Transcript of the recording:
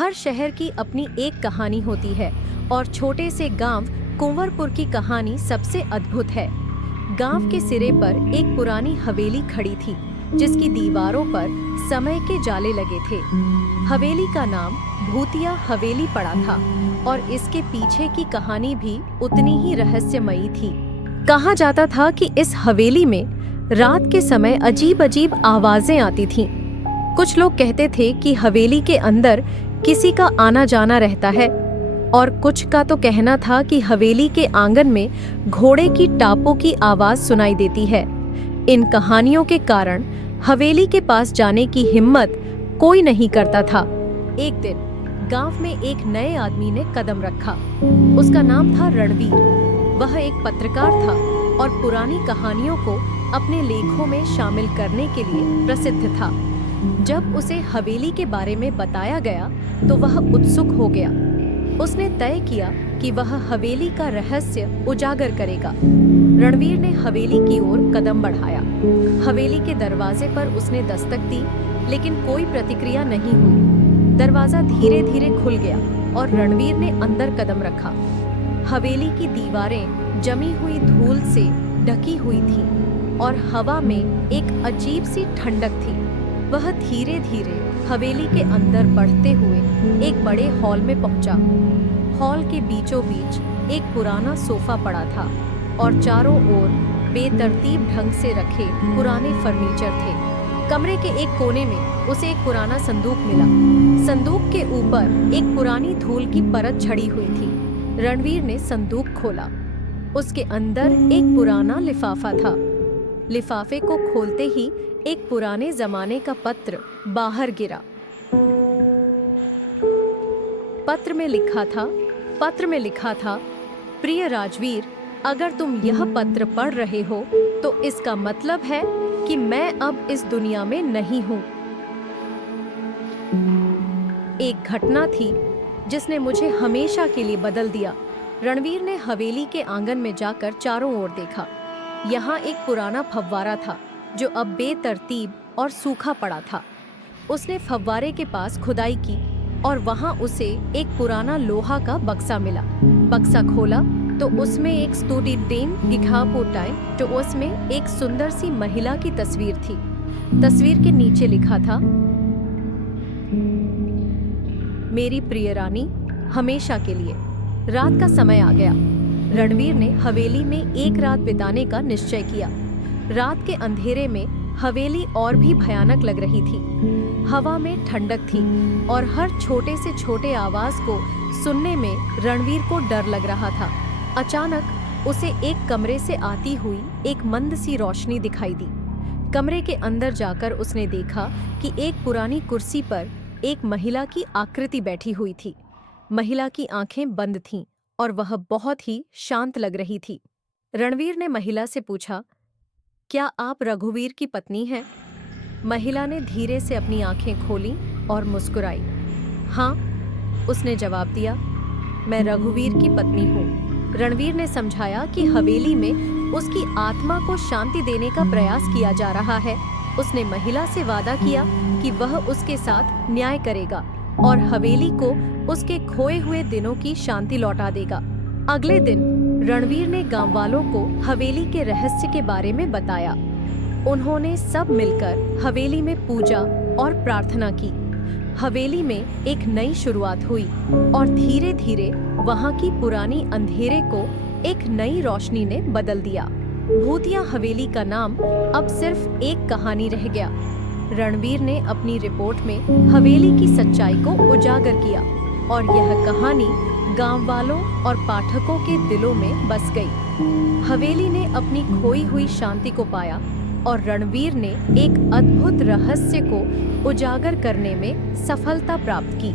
हर शहर की अपनी एक कहानी होती है और छोटे से गांव कुंवरपुर की कहानी सबसे अद्भुत है। गांव के सिरे पर एक पुरानी हवेली खड़ी थी, जिसकी दीवारों पर समय के जाले लगे थे। हवेली का नाम भूतिया हवेली पड़ा था और इसके पीछे की कहानी भी उतनी ही रहस्यमयी थी। कहा जाता था कि इस हवेली में रात के समय अजीब अजीब आवाजें आती थीं। कुछ लोग कहते थे कि हवेली के अंदर किसी का आना जाना रहता है और कुछ का तो कहना था कि हवेली के आंगन में घोड़े की टापों की आवाज सुनाई देती है। इन कहानियों के कारण हवेली के पास जाने की हिम्मत कोई नहीं करता था। एक दिन गांव में एक नए आदमी ने कदम रखा। उसका नाम था रणवीर। वह एक पत्रकार था और पुरानी कहानियों को अपने लेखों में शामिल करने के लिए प्रसिद्ध था। जब उसे हवेली के बारे में बताया गया तो वह उत्सुक हो गया। उसने तय किया कि वह हवेली का रहस्य उजागर करेगा। रणवीर ने हवेली की ओर कदम बढ़ाया। हवेली के दरवाजे पर उसने दस्तक दी, लेकिन कोई प्रतिक्रिया नहीं हुई। दरवाजा धीरे धीरे खुल गया और रणवीर ने अंदर कदम रखा। हवेली की दीवारें जमी हुई धूल से ढकी हुई थीं और हवा में एक अजीब सी ठंडक थी। वह धीरे धीरे हवेली के अंदर बढ़ते हुए एक बड़े हॉल में पहुंचा। हॉल के बीचों बीच एक पुराना सोफा पड़ा था और चारों ओर बेतरतीब ढंग से रखे पुराने फर्नीचर थे। कमरे के एक कोने में उसे एक पुराना संदूक मिला। संदूक के ऊपर एक पुरानी धूल की परत छड़ी हुई थी। रणवीर ने संदूक खोला। उसके अंदर एक पुराना लिफाफा था। लिफाफे को खोलते ही एक पुराने जमाने का पत्र बाहर गिरा। पत्र में लिखा था, प्रिय राजवीर, अगर तुम यह पत्र पढ़ रहे हो तो इसका मतलब है कि मैं अब इस दुनिया में नहीं हूं। एक घटना थी जिसने मुझे हमेशा के लिए बदल दिया। रणवीर ने हवेली के आंगन में जाकर चारों ओर देखा। यहाँ एक पुराना फव्वारा था जो अब बेतरतीब और सूखा पड़ा था। उसने फव्वारे के पास खुदाई की और वहां उसे एक पुराना लोहा का बक्सा मिला। बक्सा खोला तो उसमें एक स्टूडिटेन दिखापोटाई, तो उसमें एक सुंदर सी महिला की तस्वीर थी। तस्वीर के नीचे लिखा था, मेरी प्रिय रानी, हमेशा के लिए। रात का समय आ गया। रणवीर ने हवेली में एक रात बिताने का निश्चय किया। रात के अंधेरे में हवेली और भी भयानक लग रही थी। हवा में ठंडक थी और हर छोटे से छोटे आवाज को सुनने में रणवीर को डर लग रहा था। अचानक उसे एक कमरे से आती हुई एक मंद सी रोशनी दिखाई दी। कमरे के अंदर जाकर उसने देखा कि एक पुरानी कुर्सी पर एक महिला की आकृति बैठी हुई थी। महिला की आंखें बंद थीं और वह बहुत ही शांत लग रही थी। रणवीर ने महिला से पूछा, क्या आप रघुवीर की पत्नी हैं? महिला ने धीरे से अपनी आंखें खोली और मुस्कुराई। हाँ, उसने जवाब दिया, मैं रघुवीर की पत्नी हूँ। रणवीर ने समझाया कि हवेली में उसकी आत्मा को शांति देने का प्रयास किया जा रहा है। उसने महिला से वादा किया कि वह उसके साथ न्याय करेगा और हवेली को उसके खोए हुए दिनों की शांति लौटा देगा। अगले दिन रणवीर ने गांववालों को हवेली के रहस्य के बारे में बताया। उन्होंने सब मिलकर हवेली में पूजा और प्रार्थना की। हवेली में एक नई शुरुआत हुई और धीरे धीरे वहां की पुरानी अंधेरे को एक नई रोशनी ने बदल दिया। भूतिया हवेली का नाम अब सिर्फ एक कहानी रह गया। रणवीर ने अपनी रिपोर्ट में हवेली की सच्चाई को उजागर किया और यह कहानी गांव वालों और पाठकों के दिलों में बस गई। हवेली ने अपनी खोई हुई शांति को पाया और रणवीर ने एक अद्भुत रहस्य को उजागर करने में सफलता प्राप्त की।